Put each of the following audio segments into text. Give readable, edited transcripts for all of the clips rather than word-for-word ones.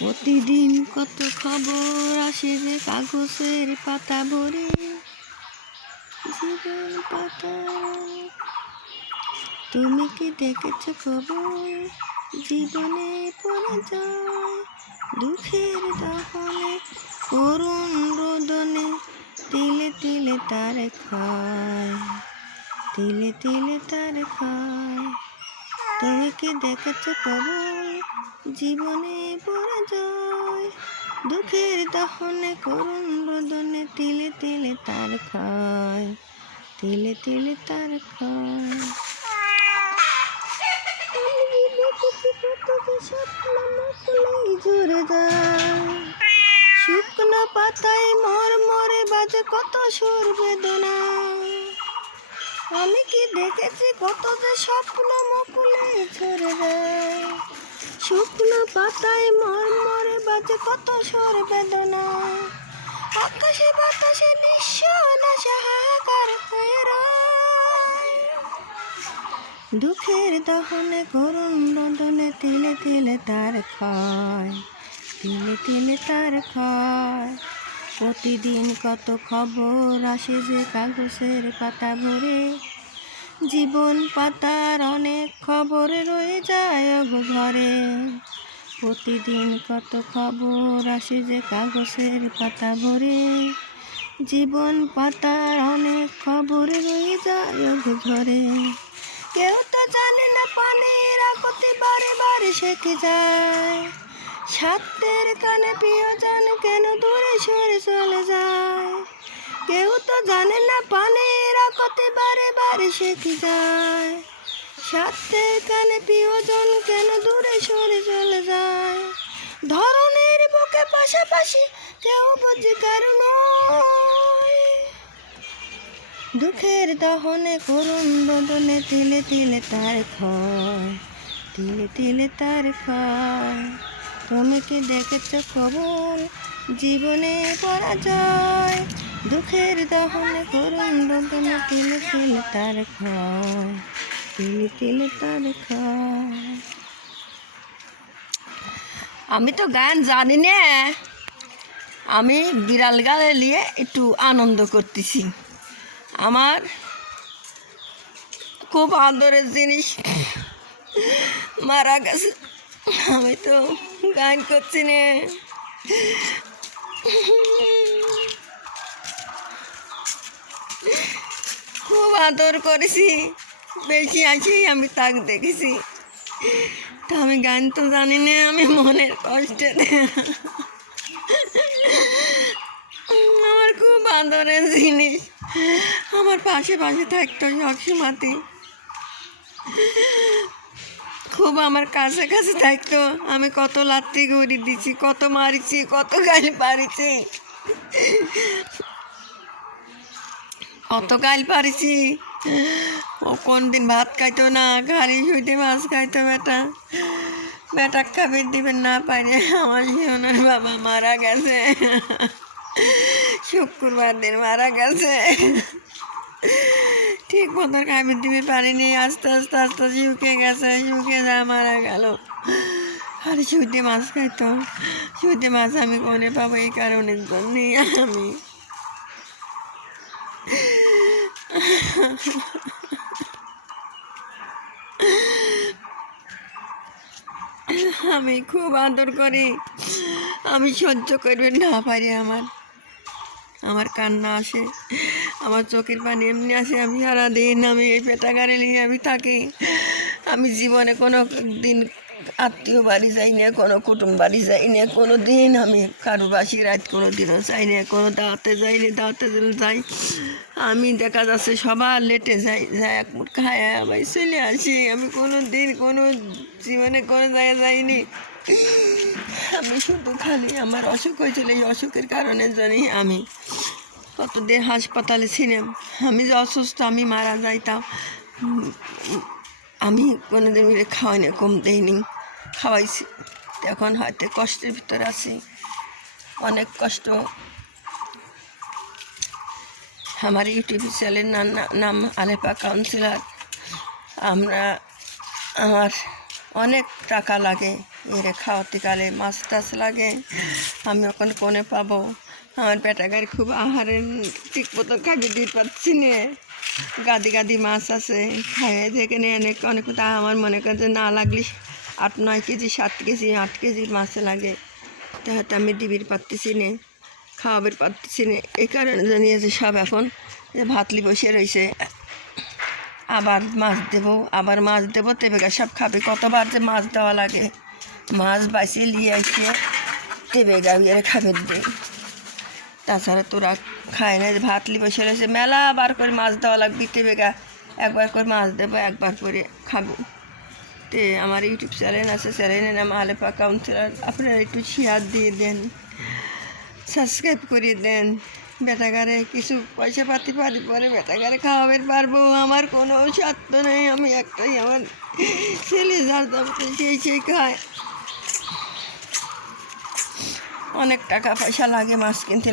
প্রতিদিন কত খবর আসে যে কাগজের পাতা ভরে, জীবন পাতা। তুমি কি দেখেছ খবর? জীবনে পরাজয়, দুঃখের দহনে, করুণ রোদনে, তিলে তিলে তার খায়, তিলে তিলে তার খায়। তুমি কি দেখেছ খবর? জীবনে পরাজয়, দুঃখের দহনে, করুণ রোদনে, তিলে তিলে তার খায়, তিলে তিলে তার খায়। জুড়ে যায় শুকনো পাতায় মরমরে বাজে কত সুর বেদনা। আমি কি দেখেছি কত যে স্বপ্ন মুকুলে ঝরে যায়, শুকনো পাতায় মরমরে বাজে কত সুর বেদনা। আকাশে বাতাসে নিঃস্ব হাহাকার হয়ে রয়, দুঃখের দহনে, করুণ রোদনে, তিলে তিলে তার খায়, তিলে তিলে তার খায়। প্রতিদিন কত খবর আসে যে কাগজের পাতা ভরে, জীবন পাতার অনেক খবর রয়ে যায় ঘরে। প্রতিদিন কত খবর আসে যে কাগজের পাতা ভরে, জীবন পাতার অনেক খবর রয়ে যায় ঘরে। কেউ তো জানে না পানির আকতি বারে বারে সেঁকে যায়, স্বার্থের কানে প্রিয়জন কেন দূরে সরে চলে যায়। কেউ তো জানে না পানির আকতি বারে বারে সেঁকে যায়, স্বার্থের কানে প্রিয়জন কেন দূরে সরে চলে যায়। ধরনের বুকে পাশাপাশি কেউ বোঝে কারণ, দুঃখের দহনে, করুণ রোদনে, তিলে তিলে তার খায়, তিলে তিলে তার খায়। তুমি কি দেখেছ খবর? জীবনে পরাজয়, দুঃখের দহনে, করুণ রোদনে, তিলে তিলে তার খায়, তিলে তিলে তার খায়। আমি তো গান জানি না, আমি বিড়াল গালে নিয়ে একটু আনন্দ করতেছি। আমার খুব আদরের জিনিস মারা গেছে, আমি তো গান করছি না। খুব আদর করেছি, বেশি আসি আমি তাক দেখেছি, তা আমি গান তো জানি না, আমি মনের কষ্টে। আমার খুব আদরের জিনিস আমার পাশে পাশে থাকতো সবসময়তে, খুব আমার কাছে কাছে থাকতো। আমি কত লাত্তি ঘুরি দিছি, কত মারিছি, কত গালি পারিছি, কত গাল পারিছি। ও কোন দিন ভাত খাইতো না, খালি শুইতে মাছ খাইতো। বেটা খাবার দিবেন না পারে আমার জীবনের বাবা মারা গেছে, শুক্রবার দিন মারা গেছে। ঠিক মতো খাবার দিতে পারিনি, আস্তে আস্তে আস্তে শুকে গেছে, শুকে যা মারা গেল। আর শুইতে মাছ খাইতো, শুইতে মাছ আমি কোনে পাবো? এই কারণের জন্যই আমি খুব আদর করি। আমি সহ্য করবে না পারি, আমার কান্না আসে, আমার চোখের পানি এমনি আসে। আমি সারাদিন আমি এই পেটা গাড়ি নিয়ে আমি থাকি। আমি জীবনে কোনো দিন আত্মীয় বাড়ি যাই না, কোনো কুটুম বাড়ি যাই না, কোনো দিন আমি কারো বাসি রাত কোনো দিনও যাই না, কোনো দাওয়াতে যাই না। দাওয়াতে যাই আমি দেখা যাচ্ছে সবার লেটে যাই, এক মুঠ খায় আবার চলে আসি। আমি কোনো দিন কোনো জীবনে কোনো জায়গায় যাইনি। আমি শুধু খালি আমার অসুখ হয়েছিল, এই অসুখের কারণের জন্যই আমি কতদিন হাসপাতালে ছিলাম। আমি যে অসুস্থ, আমি মারা যাইতাম, আমি কোনোদিন মিলে খাওয়াই না, কম দেয়নি, খাওয়াইছি। এখন হয়তো কষ্টের ভিতরে আছি, অনেক কষ্ট। আমার ইউটিউব চ্যানেলের নাম আলেপা কাউন্সিলার। আমার অনেক টাকা লাগে এরে খাওয়াতে কালে, মাছ টাছ লাগে। আমি এখন কোনে পাবো? আমার পেটাগার খুব আহারের ঠিক মতো খাবি দিতে পারছি না। গাদি গাদি মাছ আছে, খাইয়ে যেখানে অনেক অনেক তা আমার মনে করেন যে না লাগলে 8-9 কেজি 7 কেজি 8 কেজি মাছ লাগে, তাহলে আমি দিবির পারতেছি না, খাওয়াবের পারতেছি না। এই কারণে জানিয়েছে সব এখন ভাতলি বসে রয়েছে। আবার মাছ দেবো, আবার মাছ দেবো, তেবেগা সব খাবে। কতবার যে মাছ দেওয়া লাগে, মাছ বাঁচিয়ে নিয়ে আসে তেবেগা এরা খাবে দে। তাছাড়া তোরা খায় না, ভাতলি বসে রয়েছে, মেলা বার করে মাছ দেওয়া লাগবে তেবেগা। একবার করে মাছ দেবো, একবার করে খাবো। তে আমার ইউটিউব চ্যানেল আছে, চ্যানেলের নাম আলেপা কাউন্সিলার। আপনারা একটু শেয়ার দিয়ে দেন, সাবস্ক্রাইব করে দেন। বেটাগারে কিছু পয়সা পাতি পারি পরে বেটাগারে খাওয়াবে পারবো। আমার কোনো স্বার্থ নেই, আমি একটাই, আমার ছেলে যার দামতে সেই খায়। অনেক টাকা পয়সা লাগে মাছ কিনতে,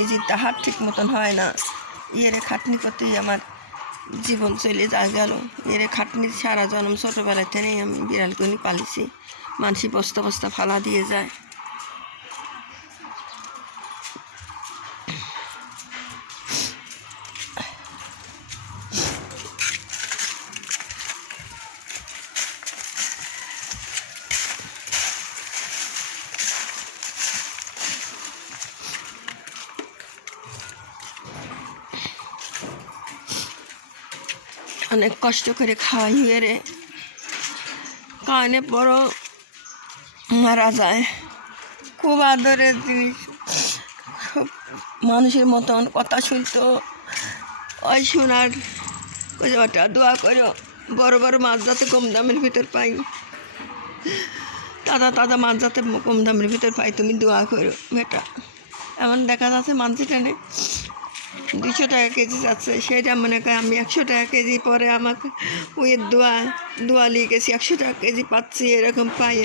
নিজের তাহার ঠিক মতন হয় না। এরে খাটনি করতেই আমার জীবন চলে গেল। এরে খাটনি সারা জন্ম ছোটোবেলায় থেকেই আমি বিড়াল কিনে পালিছি। মানসি বস্তা বস্তা ফালা দিয়ে যায়। অনেক কষ্ট করে খাওয়াই এরে, কানে বড় মারা যায়। খুব আদরের জিনিস, খুব মানুষের মতন কথা শুনতো। ওই শোনার ওটা দোয়া করো, বড় বড় মাছ যাতে কম দামের ভিতর পাই, তাজা মাছ যাতে কম দামের ভিতর পাই, তুমি দোয়া করো বেটা। এমন দেখা যাচ্ছে মানছি টেনে 200 টাকা কেজি যাচ্ছে, সেটা মনে করে আমি 100 টাকা কেজি, পরে আমাকে ওই দোয়া লিয়ে গেছি 100 টাকা কেজি পাচ্ছি, এরকম পাই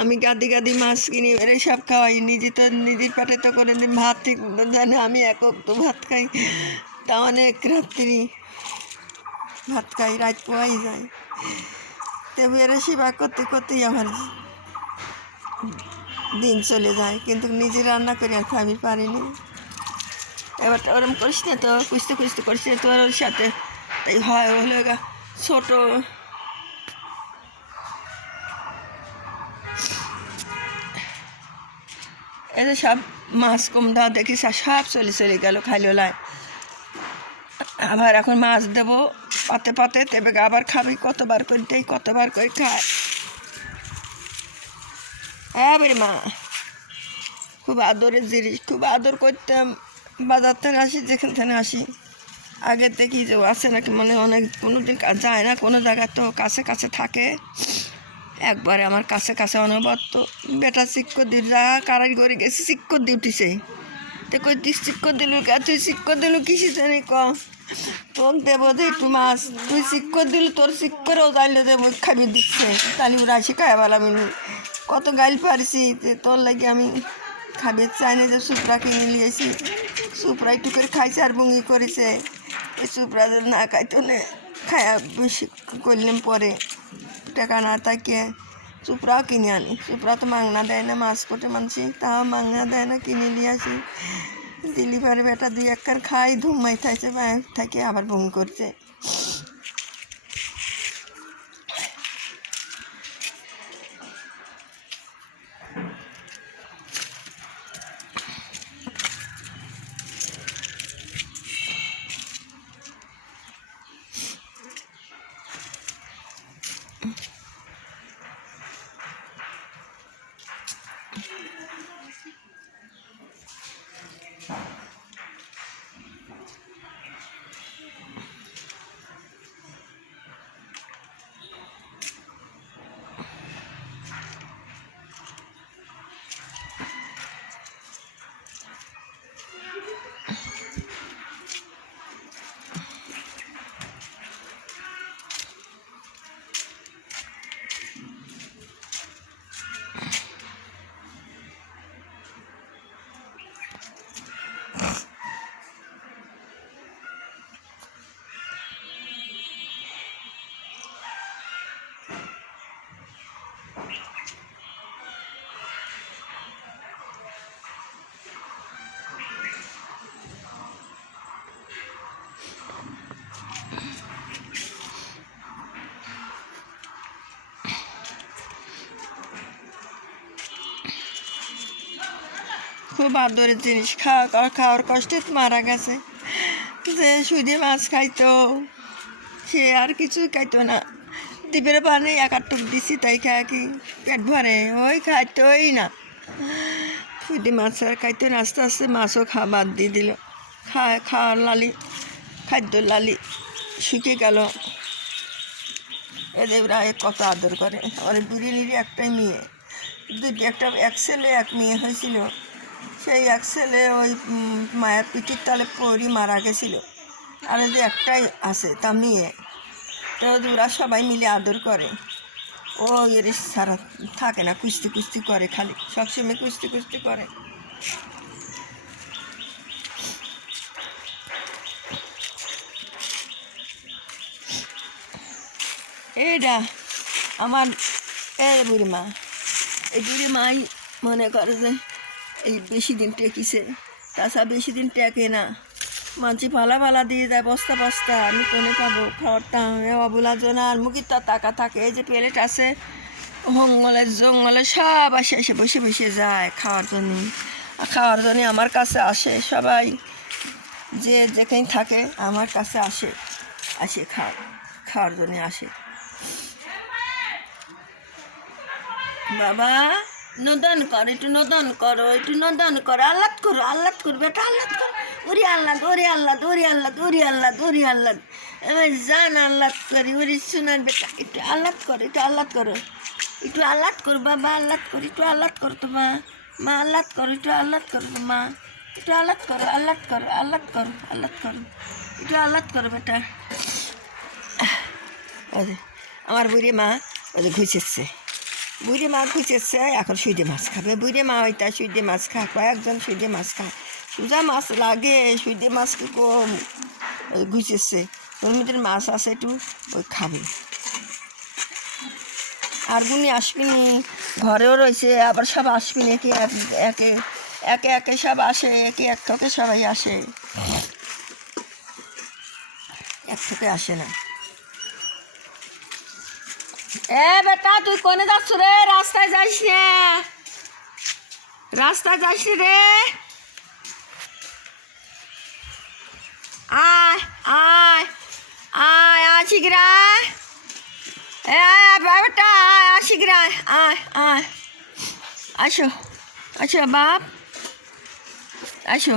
আমি গাদি গাদি মাছ কিনি, এবারে সব খাওয়াই। নিজের পেটে তো করে দিন ভাত ঠিক মতন জানে, আমি একক তো ভাত খাই, তা অনেক রাত্রি ভাত খাই, রাত পোয়াই যায়। তবু এরা সেবা করতে করতেই আমার দিন চলে যায়, কিন্তু নিজে রান্না করে আর খাবি পারিনি। এবার ওরম করিস না তো, খুঁজতে করিস না তো ওর সাথে, তাই হয় হলো ছোটো। এদের সব মাছ কম দাও দেখিস, সব চলে গেল খাইলো লাই। আবার এখন মাছ দেবো পাতে পাতে, তবে আবার খাবি, কতবার করে দেই, কতবার করে খায়। হ্যাঁ বেরে মা, খুব আদরের জিনিস, খুব আদর করতাম। বাজার থেকে আসি, যেখান থেকে আসি আগে দেখি যে আছে নাকি, মানে অনেক কোনো দিন যায় না কোনো জায়গায়, তো কাছে কাছে থাকে। একবারে আমার কাছে কাছে অনবরত বেটা শিক্ষ দিল, যা কারাই করে গেছি শিক্ষ দিয়ে উঠিছে। তো কই তুই শিক্ষ দিলু কে, তুই শিক্ষ দিলু কিসে জানি ক, তোর দেবো যে একটু মাছ, তুই শিক্ষ দিলু, তোর শিক্ষরেও যাইলে দেবো খাবি দিচ্ছে, তালি ওরা শিখায় বেলামিনি কত গাইল পারছি। তোর লাগে আমি খাবি চাই না, যে সুপরা কিনে নিয়েছি, সুপরা একটু করে খাইছে আর বুঙি করেছে। এই সুপরা না খাইতো না, খায়া বেশি করলাম পরে টাকা না থাকে চুপড়াও কিনে আনি। চুপড়া তো মাংনা দেয় না, মাছ কোটে মানছি তাও মাংনা দেয় না, কিনে নিয়ে আসি। দিলি পারে বেটা 2-1 কার খাই, ধুমাই থাইছে থাকে, আবার বুম করছে। খুব আদরের জিনিস, খাওয়ার কষ্টে মারা গেছে। যে সুদি মাছ খাইতো সে আর কিছুই খাইতো না। দ্বীপের পানি এক আটটুক দিছি তাই খায় কি পেট ভরে, ওই খাইতোই না। সুদি মাছ আর খাইতো না, আস্তে আস্তে মাছও খাওয়া বাদ দিয়ে দিল। খাওয়ার লালি, খাদ্য লালি শুকে গেল। এদের প্রায় কত আদর করে। আমার বুড়িনিরই একটাই মেয়ে, একটা এক ছেলে এক মেয়ে হয়েছিল। সেই এক ছেলে ওই মায়ের পিঠির তলে পড়ি মারা গেছিল, আর যে একটাই আছে তা মেয়ে। তো ওরা সবাই মিলে আদর করে। ও এর সারা থাকে না, কুস্তি কুস্তি করে, খালি সবসময় কুস্তি কুস্তি করে। এইটা আমার বুড়ি মা, এই বুড়ি মাই মনে করে যে এই বেশি দিন টেকিছে, তাছাড়া বেশি দিন টেকে না। মাঝি পালা দিয়ে যায় বস্তা বস্তা, আমি কোনে পাবো খাওয়ারটা? অবলা জোনা আর মুখির তো টাকা থাকে। এই যে প্লেট আছে, জঙ্গলে সব এসে বসে বসে যায় খাওয়ার জন্যে আমার কাছে আসে সবাই। যে যেখানে থাকে আমার কাছে আসে খাওয়ার জন্যে আসে। বাবা নদন কর, একটু নদন করো, একটু নদন করো, আল্লাদ করো বেটা, আল্লাদ করো। ওরে আল্লাদ এবার জান আল্লাদ করি। ওরে শোনার বেটা, একটু আল্লাদ করো, একটু আল্লাদ করো বাবা, একটু আল্লাদ করো তো মা আল্লাদ করো, একটু আল্লাদ করো তো মা, একটু আল্লাদ করো একটু আল্লাদ করো বেটা। আমার বুড়ি মা ওদের বুড়ি মা খুঁজেছে এখন সুইদি মাছ খাবে। বুড়ি মা হয়তো সুইদি মাছ খায়, কয়েকজন সুইদি মাছ খায়। সুজা মাছ লাগে, সুইদি মাছ কি কম ঘুচেছে। ওর মধ্যে মাছ আছে একটু, ওই খাবে। আর গুনি আসবিনি, ঘরেও রয়েছে, আবার সব আসবিনি, একে সব আসে, এক থেকে সবাই আসে, এক থেকে আসে না। বেটা তুই কোনে যাচ্ছ রে? রাস্তায় যাইস রে। আয় শিগরা, বেটা আয় শিগরা, আয় আসো বাপ, আসো।